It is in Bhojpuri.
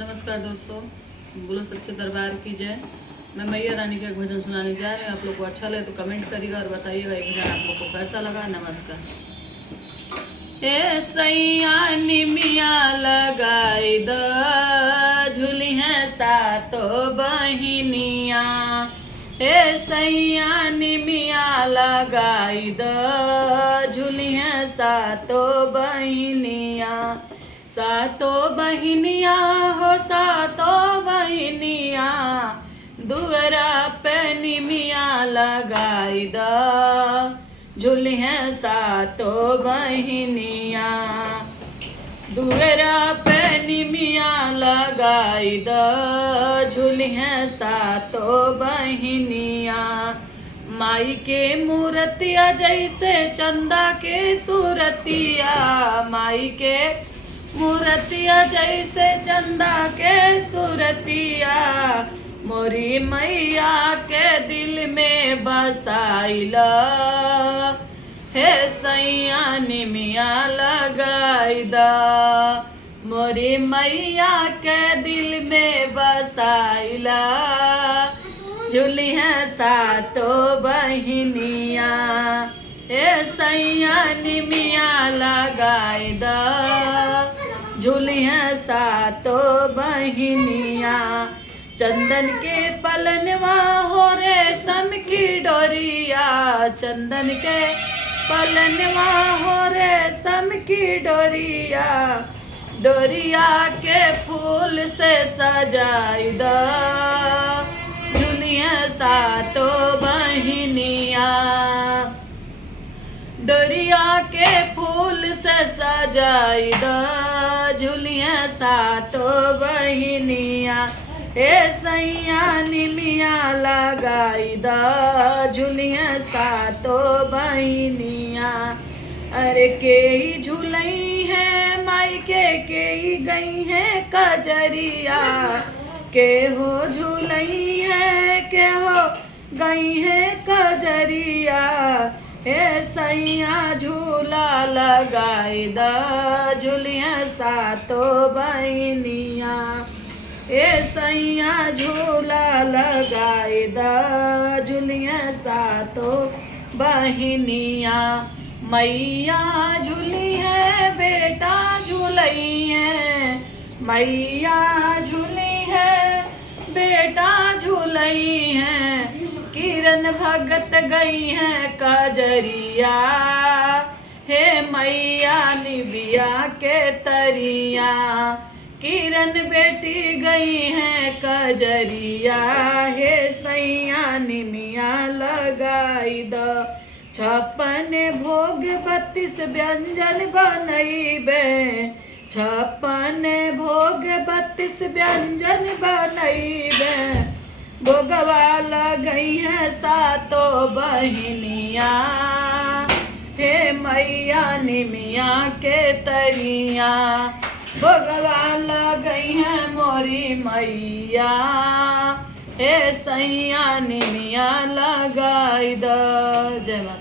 नमस्कार दोस्तों, बोलो सच्चे दरबार की जय। मैं मैया रानी का एक भजन सुनाने जा रहे हैं। आप लोग को अच्छा लगे तो कमेंट करिएगा और बताइएगा ये भजन आप लोग को कैसा लगा। नमस्कार। ए सैया निमिया लगाई द झूली है सातो बहिनिया। ए सैया निमिया लगाई द झूली है सातो बहिनिया। सातो बहिनिया हो सातो बहिनिया, दुअरा पे निमिया लगाई द झूली है सातो बहिनिया। दुअरा पे निमिया लगाई द झूली है सातो बहिनिया। माई के मूर्तिया जैसे चंदा के सूरतिया, माई के मूर्तिया जैसे चंदा के सूरतिया, मोरी मैया के दिल में बसाइला। हे सैया निमिया लगाई दा, मोरी मैया के दिल में बसाइला। झूली है सातो बहिनिया। हे सैया निमिया लगाई दा, झूली है सातो बहिनिया। चंदन के पलनवा हो रेशम की डोरिया, चंदन के पलनवा हो रेशम की डोरिया, डोरिया के फूल से सजाई द झूली है सातो बहिनिया। डोरिया के फूल से सजाई द झूली है सातो बहिनिया। ए सैया निमिया लगाई द झूली है सातो बहिनिया। अरे के ही झूलई है माई के ही गई है कजरिया, के हो झूलई है के हो गई है कजरिया। ए सैया झूला लगाई द झूलिया सातो बहिनिया। ए सैया झूला लगाई द झूलिया सातो बहिनिया। मैया झूली है बेटा झूलई है, मैया झूली है बेटा झूलई है। किरण भगत गई है कजरिया, हे मैया निबिया के तरिया। किरण बेटी गई है कजरिया, हे सैया निमिया लगाई द। 56 भोग 32 व्यंजन बनैबे, 56 भोग 32 व्यंजन बनैबे। भोगवा लगई है सातो बहिनिया, हे मैया निमिया के तरिया। भोगवा लगई है मोरी मैया, हे सैया निमिया लगाई द। जय माता।